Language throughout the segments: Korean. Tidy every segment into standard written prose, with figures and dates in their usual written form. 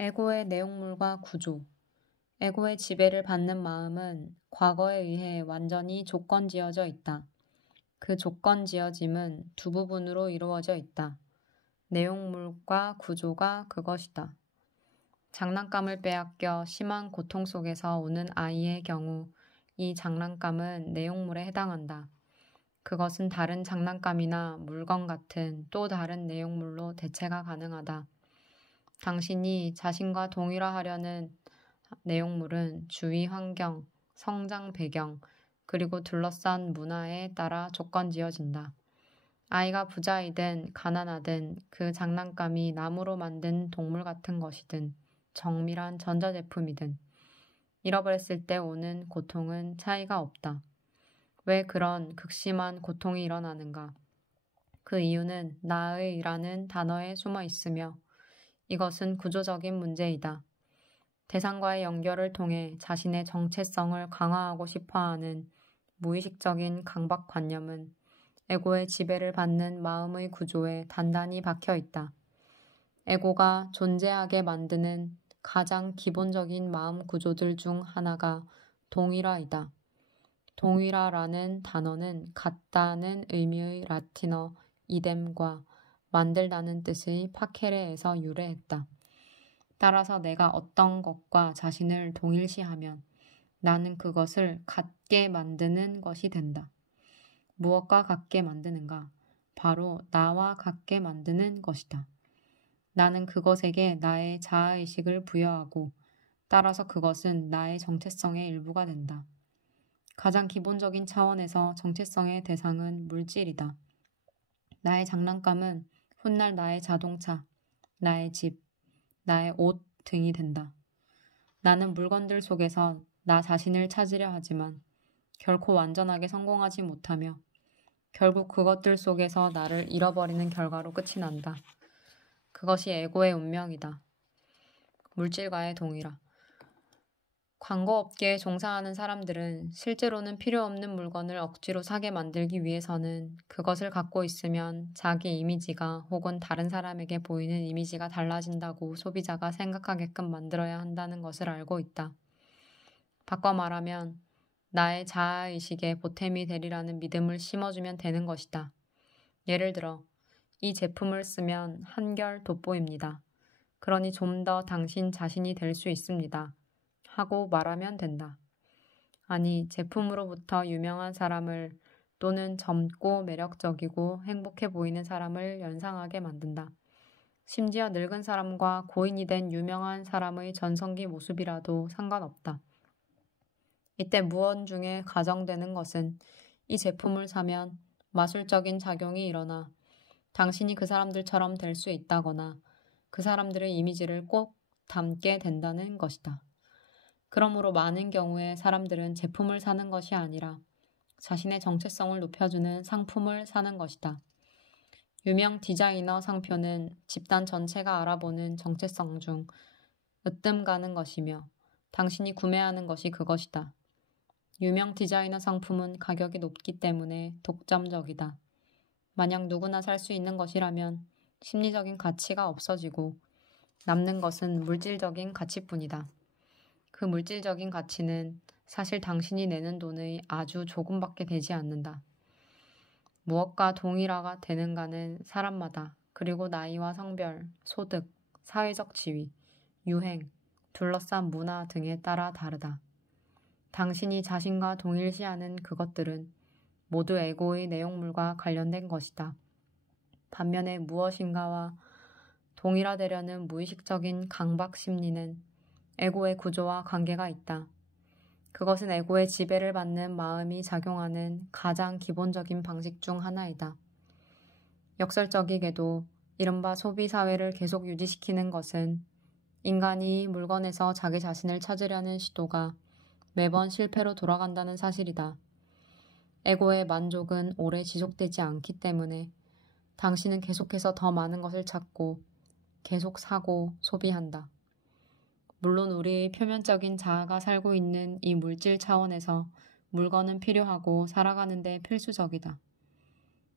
에고의 내용물과 구조. 에고의 지배를 받는 마음은 과거에 의해 완전히 조건지어져 있다. 그 조건지어짐은 두 부분으로 이루어져 있다. 내용물과 구조가 그것이다. 장난감을 빼앗겨 심한 고통 속에서 오는 아이의 경우 이 장난감은 내용물에 해당한다. 그것은 다른 장난감이나 물건 같은 또 다른 내용물로 대체가 가능하다. 당신이 자신과 동일화하려는 내용물은 주위 환경, 성장 배경, 그리고 둘러싼 문화에 따라 조건지어진다. 아이가 부자이든 가난하든 그 장난감이 나무로 만든 동물 같은 것이든 정밀한 전자제품이든 잃어버렸을 때 오는 고통은 차이가 없다. 왜 그런 극심한 고통이 일어나는가? 그 이유는 나의라는 단어에 숨어 있으며 이것은 구조적인 문제이다. 대상과의 연결을 통해 자신의 정체성을 강화하고 싶어하는 무의식적인 강박관념은 에고의 지배를 받는 마음의 구조에 단단히 박혀 있다. 에고가 존재하게 만드는 가장 기본적인 마음 구조들 중 하나가 동일화이다. 동일화라는 단어는 같다는 의미의 라틴어 이뎀과 만들다는 뜻의 파케레에서 유래했다. 따라서 내가 어떤 것과 자신을 동일시하면 나는 그것을 같게 만드는 것이 된다. 무엇과 같게 만드는가? 바로 나와 같게 만드는 것이다. 나는 그것에게 나의 자아의식을 부여하고 따라서 그것은 나의 정체성의 일부가 된다. 가장 기본적인 차원에서 정체성의 대상은 물질이다. 나의 장난감은 훗날 나의 자동차, 나의 집, 나의 옷 등이 된다. 나는 물건들 속에서 나 자신을 찾으려 하지만 결코 완전하게 성공하지 못하며 결국 그것들 속에서 나를 잃어버리는 결과로 끝이 난다. 그것이 에고의 운명이다. 물질과의 동일화. 광고업계에 종사하는 사람들은 실제로는 필요 없는 물건을 억지로 사게 만들기 위해서는 그것을 갖고 있으면 자기 이미지가 혹은 다른 사람에게 보이는 이미지가 달라진다고 소비자가 생각하게끔 만들어야 한다는 것을 알고 있다. 바꿔 말하면 나의 자아의식에 보탬이 되리라는 믿음을 심어주면 되는 것이다. 예를 들어 이 제품을 쓰면 한결 돋보입니다. 그러니 좀 더 당신 자신이 될 수 있습니다. 하고 말하면 된다. 아니, 제품으로부터 유명한 사람을 또는 젊고 매력적이고 행복해 보이는 사람을 연상하게 만든다. 심지어 늙은 사람과 고인이 된 유명한 사람의 전성기 모습이라도 상관없다. 이때 무언중에 가정되는 것은 이 제품을 사면 마술적인 작용이 일어나 당신이 그 사람들처럼 될 수 있다거나 그 사람들의 이미지를 꼭 담게 된다는 것이다. 그러므로 많은 경우에 사람들은 제품을 사는 것이 아니라 자신의 정체성을 높여주는 상품을 사는 것이다. 유명 디자이너 상표는 집단 전체가 알아보는 정체성 중 으뜸 가는 것이며 당신이 구매하는 것이 그것이다. 유명 디자이너 상품은 가격이 높기 때문에 독점적이다. 만약 누구나 살 수 있는 것이라면 심리적인 가치가 없어지고 남는 것은 물질적인 가치뿐이다. 그 물질적인 가치는 사실 당신이 내는 돈의 아주 조금밖에 되지 않는다. 무엇과 동일화가 되는가는 사람마다 그리고 나이와 성별, 소득, 사회적 지위, 유행, 둘러싼 문화 등에 따라 다르다. 당신이 자신과 동일시하는 그것들은 모두 에고의 내용물과 관련된 것이다. 반면에 무엇인가와 동일화되려는 무의식적인 강박 심리는 에고의 구조와 관계가 있다. 그것은 에고의 지배를 받는 마음이 작용하는 가장 기본적인 방식 중 하나이다. 역설적이게도 이른바 소비사회를 계속 유지시키는 것은 인간이 물건에서 자기 자신을 찾으려는 시도가 매번 실패로 돌아간다는 사실이다. 에고의 만족은 오래 지속되지 않기 때문에 당신은 계속해서 더 많은 것을 찾고 계속 사고 소비한다. 물론 우리의 표면적인 자아가 살고 있는 이 물질 차원에서 물건은 필요하고 살아가는 데 필수적이다.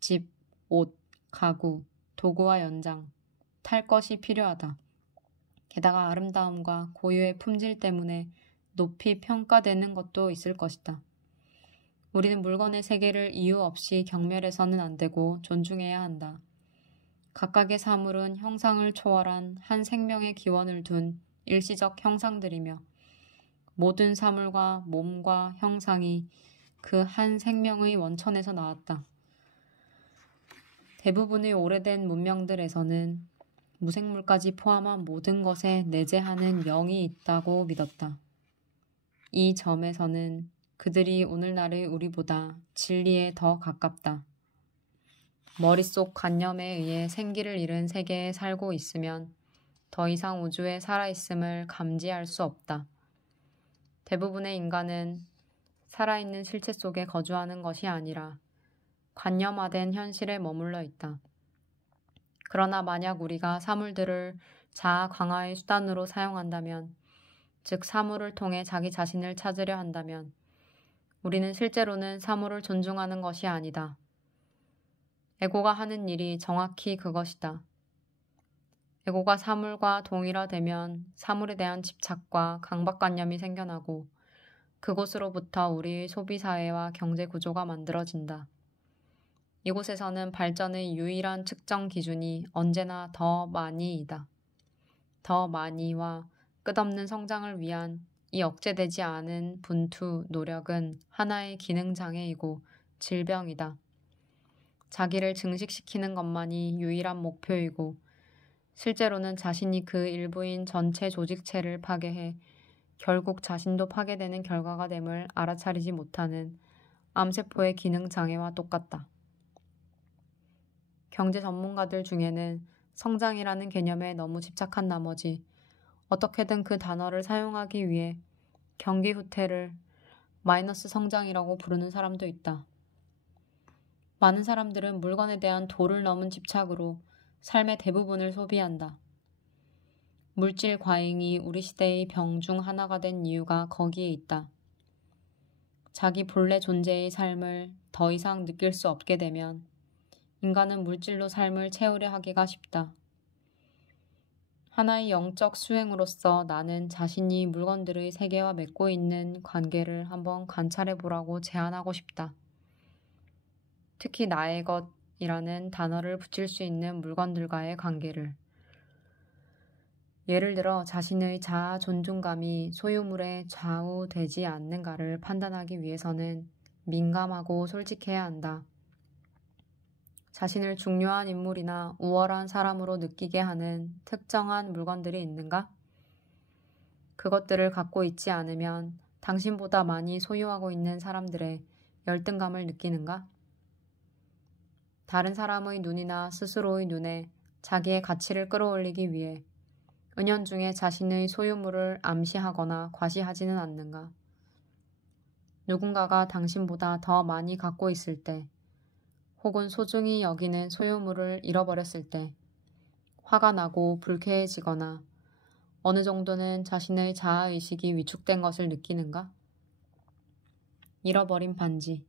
집, 옷, 가구, 도구와 연장, 탈 것이 필요하다. 게다가 아름다움과 고유의 품질 때문에 높이 평가되는 것도 있을 것이다. 우리는 물건의 세계를 이유 없이 경멸해서는 안 되고 존중해야 한다. 각각의 사물은 형상을 초월한 한 생명의 기원을 둔 일시적 형상들이며 모든 사물과 몸과 형상이 그 한 생명의 원천에서 나왔다. 대부분의 오래된 문명들에서는 무생물까지 포함한 모든 것에 내재하는 영이 있다고 믿었다. 이 점에서는 그들이 오늘날의 우리보다 진리에 더 가깝다. 머릿속 관념에 의해 생기를 잃은 세계에 살고 있으면 더 이상 우주에 살아있음을 감지할 수 없다. 대부분의 인간은 살아있는 실체 속에 거주하는 것이 아니라 관념화된 현실에 머물러 있다. 그러나 만약 우리가 사물들을 자아 강화의 수단으로 사용한다면, 즉 사물을 통해 자기 자신을 찾으려 한다면, 우리는 실제로는 사물을 존중하는 것이 아니다. 에고가 하는 일이 정확히 그것이다. 에고가 사물과 동일화되면 사물에 대한 집착과 강박관념이 생겨나고 그곳으로부터 우리의 소비사회와 경제구조가 만들어진다. 이곳에서는 발전의 유일한 측정 기준이 언제나 더 많이이다. 더 많이와 끝없는 성장을 위한 이 억제되지 않은 분투, 노력은 하나의 기능장애이고 질병이다. 자기를 증식시키는 것만이 유일한 목표이고 실제로는 자신이 그 일부인 전체 조직체를 파괴해 결국 자신도 파괴되는 결과가 됨을 알아차리지 못하는 암세포의 기능장애와 똑같다. 경제 전문가들 중에는 성장이라는 개념에 너무 집착한 나머지 어떻게든 그 단어를 사용하기 위해 경기 후퇴를 마이너스 성장이라고 부르는 사람도 있다. 많은 사람들은 물건에 대한 도를 넘은 집착으로 삶의 대부분을 소비한다. 물질 과잉이 우리 시대의 병 중 하나가 된 이유가 거기에 있다. 자기 본래 존재의 삶을 더 이상 느낄 수 없게 되면 인간은 물질로 삶을 채우려 하기가 쉽다. 하나의 영적 수행으로서 나는 자신이 물건들의 세계와 맺고 있는 관계를 한번 관찰해 보라고 제안하고 싶다. 특히 나의 것이라는 단어를 붙일 수 있는 물건들과의 관계를. 예를 들어 자신의 자아 존중감이 소유물에 좌우되지 않는가를 판단하기 위해서는 민감하고 솔직해야 한다. 자신을 중요한 인물이나 우월한 사람으로 느끼게 하는 특정한 물건들이 있는가? 그것들을 갖고 있지 않으면 당신보다 많이 소유하고 있는 사람들의 열등감을 느끼는가? 다른 사람의 눈이나 스스로의 눈에 자기의 가치를 끌어올리기 위해 은연중에 자신의 소유물을 암시하거나 과시하지는 않는가? 누군가가 당신보다 더 많이 갖고 있을 때 혹은 소중히 여기는 소유물을 잃어버렸을 때 화가 나고 불쾌해지거나 어느 정도는 자신의 자아의식이 위축된 것을 느끼는가? 잃어버린 반지.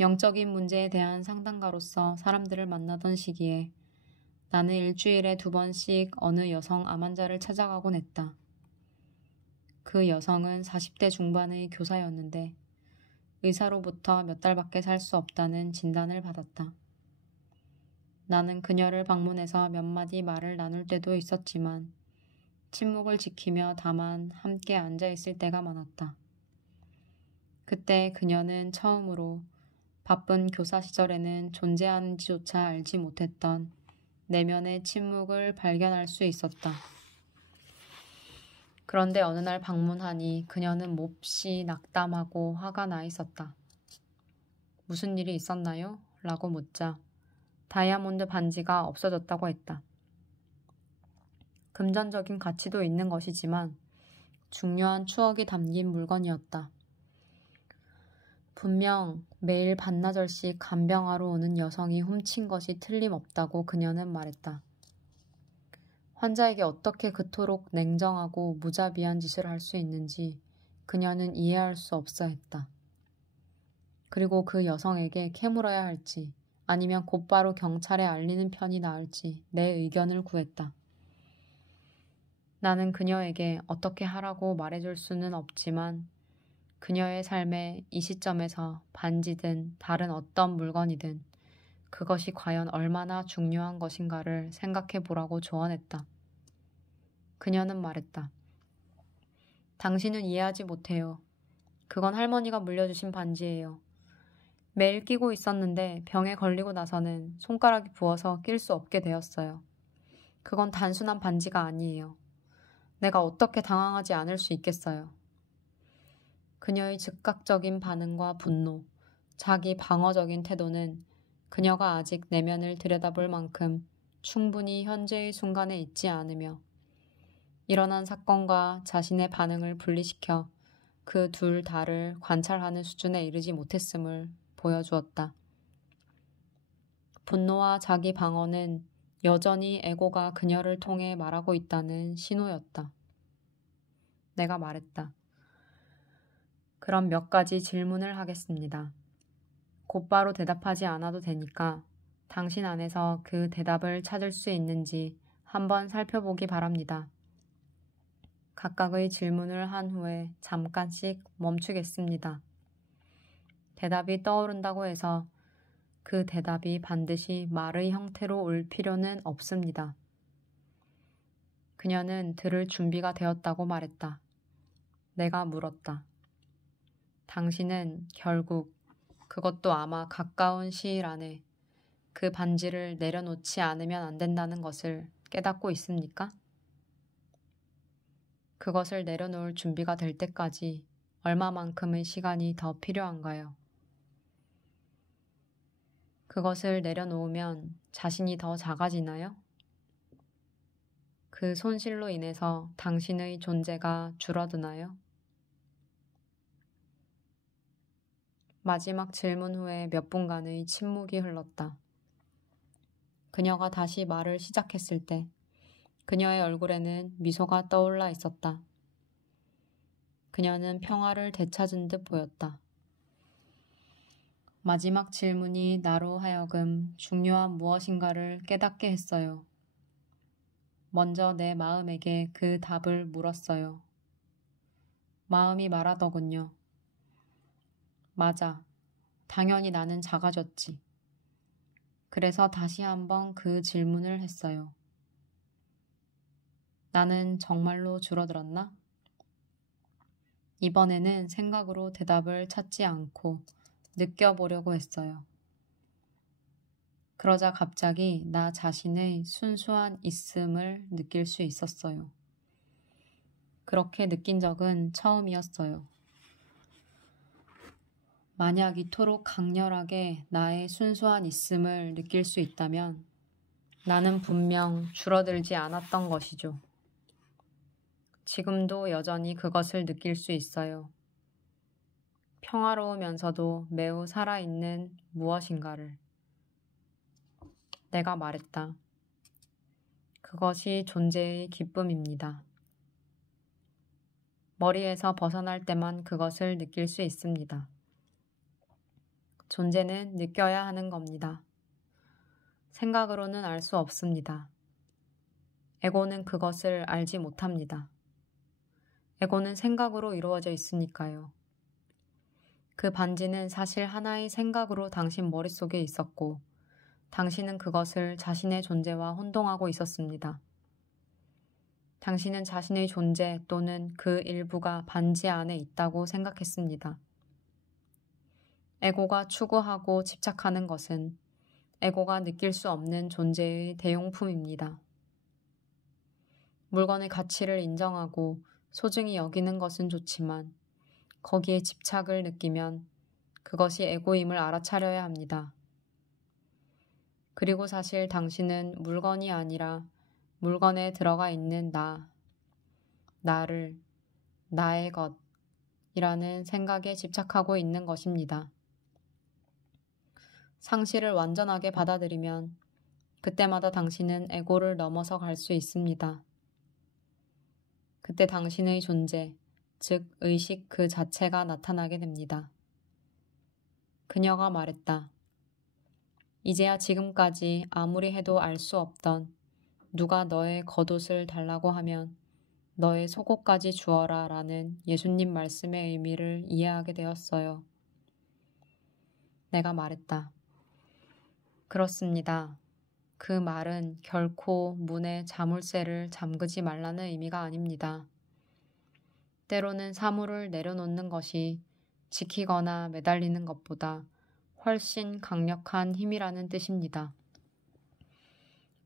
영적인 문제에 대한 상담가로서 사람들을 만나던 시기에 나는 일주일에 2번씩 어느 여성 암 환자를 찾아가곤 했다. 그 여성은 40대 중반의 교사였는데 의사로부터 몇 달밖에 살 수 없다는 진단을 받았다. 나는 그녀를 방문해서 몇 마디 말을 나눌 때도 있었지만 침묵을 지키며 다만 함께 앉아 있을 때가 많았다. 그때 그녀는 처음으로 바쁜 교사 시절에는 존재하는지조차 알지 못했던 내면의 침묵을 발견할 수 있었다. 그런데 어느 날 방문하니 그녀는 몹시 낙담하고 화가 나 있었다. 무슨 일이 있었나요? 라고 묻자 다이아몬드 반지가 없어졌다고 했다. 금전적인 가치도 있는 것이지만 중요한 추억이 담긴 물건이었다. 분명 매일 반나절씩 간병하러 오는 여성이 훔친 것이 틀림없다고 그녀는 말했다. 환자에게 어떻게 그토록 냉정하고 무자비한 짓을 할 수 있는지 그녀는 이해할 수 없어 했다. 그리고 그 여성에게 캐물어야 할지 아니면 곧바로 경찰에 알리는 편이 나을지 내 의견을 구했다. 나는 그녀에게 어떻게 하라고 말해줄 수는 없지만 그녀의 삶에 이 시점에서 반지든 다른 어떤 물건이든 그것이 과연 얼마나 중요한 것인가를 생각해 보라고 조언했다. 그녀는 말했다. 당신은 이해하지 못해요. 그건 할머니가 물려주신 반지예요. 매일 끼고 있었는데 병에 걸리고 나서는 손가락이 부어서 낄 수 없게 되었어요. 그건 단순한 반지가 아니에요. 내가 어떻게 당황하지 않을 수 있겠어요. 그녀의 즉각적인 반응과 분노, 자기 방어적인 태도는 그녀가 아직 내면을 들여다볼 만큼 충분히 현재의 순간에 있지 않으며 일어난 사건과 자신의 반응을 분리시켜 그 둘 다를 관찰하는 수준에 이르지 못했음을 보여주었다. 분노와 자기 방어는 여전히 에고가 그녀를 통해 말하고 있다는 신호였다. 내가 말했다. 그럼 몇 가지 질문을 하겠습니다. 곧바로 대답하지 않아도 되니까 당신 안에서 그 대답을 찾을 수 있는지 한번 살펴보기 바랍니다. 각각의 질문을 한 후에 잠깐씩 멈추겠습니다. 대답이 떠오른다고 해서 그 대답이 반드시 말의 형태로 올 필요는 없습니다. 그녀는 들을 준비가 되었다고 말했다. 내가 물었다. 당신은 결국 그것도 아마 가까운 시일 안에 그 반지를 내려놓지 않으면 안 된다는 것을 깨닫고 있습니까? 그것을 내려놓을 준비가 될 때까지 얼마만큼의 시간이 더 필요한가요? 그것을 내려놓으면 자신이 더 작아지나요? 그 손실로 인해서 당신의 존재가 줄어드나요? 마지막 질문 후에 몇 분간의 침묵이 흘렀다. 그녀가 다시 말을 시작했을 때 그녀의 얼굴에는 미소가 떠올라 있었다. 그녀는 평화를 되찾은 듯 보였다. 마지막 질문이 나로 하여금 중요한 무엇인가를 깨닫게 했어요. 먼저 내 마음에게 그 답을 물었어요. 마음이 말하더군요. 맞아. 당연히 나는 작아졌지. 그래서 다시 한번 그 질문을 했어요. 나는 정말로 줄어들었나? 이번에는 생각으로 대답을 찾지 않고 느껴보려고 했어요. 그러자 갑자기 나 자신의 순수한 있음을 느낄 수 있었어요. 그렇게 느낀 적은 처음이었어요. 만약 이토록 강렬하게 나의 순수한 있음을 느낄 수 있다면 나는 분명 줄어들지 않았던 것이죠. 지금도 여전히 그것을 느낄 수 있어요. 평화로우면서도 매우 살아있는 무엇인가를. 내가 말했다. 그것이 존재의 기쁨입니다. 머리에서 벗어날 때만 그것을 느낄 수 있습니다. 존재는 느껴야 하는 겁니다. 생각으로는 알 수 없습니다. 에고는 그것을 알지 못합니다. 에고는 생각으로 이루어져 있으니까요. 그 반지는 사실 하나의 생각으로 당신 머릿속에 있었고 당신은 그것을 자신의 존재와 혼동하고 있었습니다. 당신은 자신의 존재 또는 그 일부가 반지 안에 있다고 생각했습니다. 에고가 추구하고 집착하는 것은 에고가 느낄 수 없는 존재의 대용품입니다. 물건의 가치를 인정하고 소중히 여기는 것은 좋지만 거기에 집착을 느끼면 그것이 에고임을 알아차려야 합니다. 그리고 사실 당신은 물건이 아니라 물건에 들어가 있는 나를, 나의 것이라는 생각에 집착하고 있는 것입니다. 상실을 완전하게 받아들이면 그때마다 당신은 에고를 넘어서 갈 수 있습니다. 그때 당신의 존재, 즉 의식 그 자체가 나타나게 됩니다. 그녀가 말했다. 이제야 지금까지 아무리 해도 알 수 없던 누가 너의 겉옷을 달라고 하면 너의 속옷까지 주어라 라는 예수님 말씀의 의미를 이해하게 되었어요. 내가 말했다. 그렇습니다. 그 말은 결코 문에 자물쇠를 잠그지 말라는 의미가 아닙니다. 때로는 사물을 내려놓는 것이 지키거나 매달리는 것보다 훨씬 강력한 힘이라는 뜻입니다.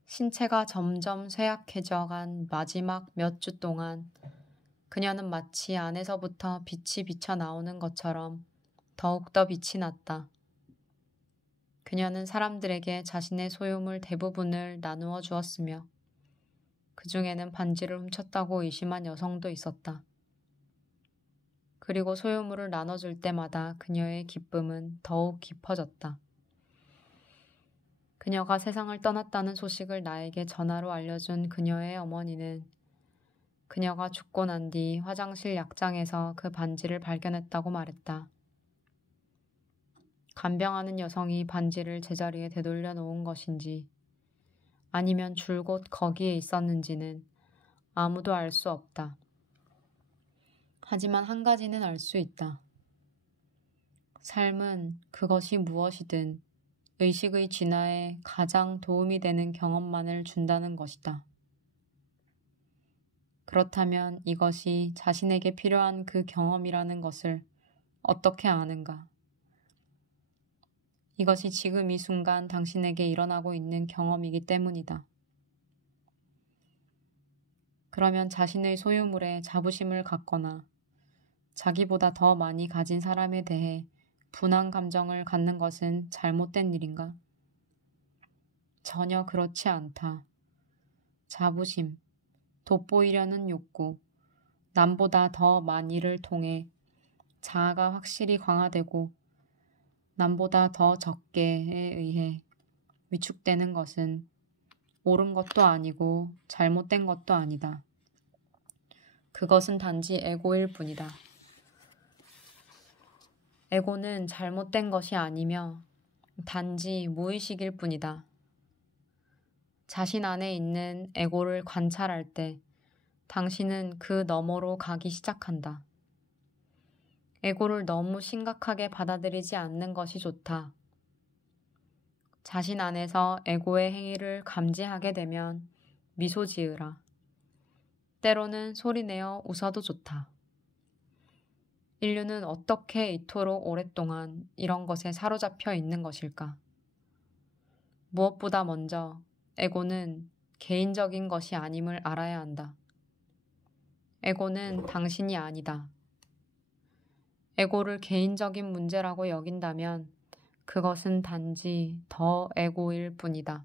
신체가 점점 쇠약해져 간 마지막 몇 주 동안 그녀는 마치 안에서부터 빛이 비쳐 나오는 것처럼 더욱더 빛이 났다. 그녀는 사람들에게 자신의 소유물 대부분을 나누어 주었으며 그 중에는 반지를 훔쳤다고 의심한 여성도 있었다. 그리고 소유물을 나눠줄 때마다 그녀의 기쁨은 더욱 깊어졌다. 그녀가 세상을 떠났다는 소식을 나에게 전화로 알려준 그녀의 어머니는 그녀가 죽고 난 뒤 화장실 약장에서 그 반지를 발견했다고 말했다. 간병하는 여성이 반지를 제자리에 되돌려 놓은 것인지 아니면 줄곧 거기에 있었는지는 아무도 알 수 없다. 하지만 한 가지는 알 수 있다. 삶은 그것이 무엇이든 의식의 진화에 가장 도움이 되는 경험만을 준다는 것이다. 그렇다면 이것이 자신에게 필요한 그 경험이라는 것을 어떻게 아는가? 이것이 지금 이 순간 당신에게 일어나고 있는 경험이기 때문이다. 그러면 자신의 소유물에 자부심을 갖거나 자기보다 더 많이 가진 사람에 대해 분한 감정을 갖는 것은 잘못된 일인가? 전혀 그렇지 않다. 자부심, 돋보이려는 욕구, 남보다 더 많이를 통해 자아가 확실히 강화되고 남보다 더 적게에 의해 위축되는 것은 옳은 것도 아니고 잘못된 것도 아니다. 그것은 단지 에고일 뿐이다. 에고는 잘못된 것이 아니며 단지 무의식일 뿐이다. 자신 안에 있는 에고를 관찰할 때 당신은 그 너머로 가기 시작한다. 에고를 너무 심각하게 받아들이지 않는 것이 좋다. 자신 안에서 에고의 행위를 감지하게 되면 미소 지으라. 때로는 소리내어 웃어도 좋다. 인류는 어떻게 이토록 오랫동안 이런 것에 사로잡혀 있는 것일까? 무엇보다 먼저 에고는 개인적인 것이 아님을 알아야 한다. 에고는 당신이 아니다. 에고를 개인적인 문제라고 여긴다면 그것은 단지 더 에고일 뿐이다.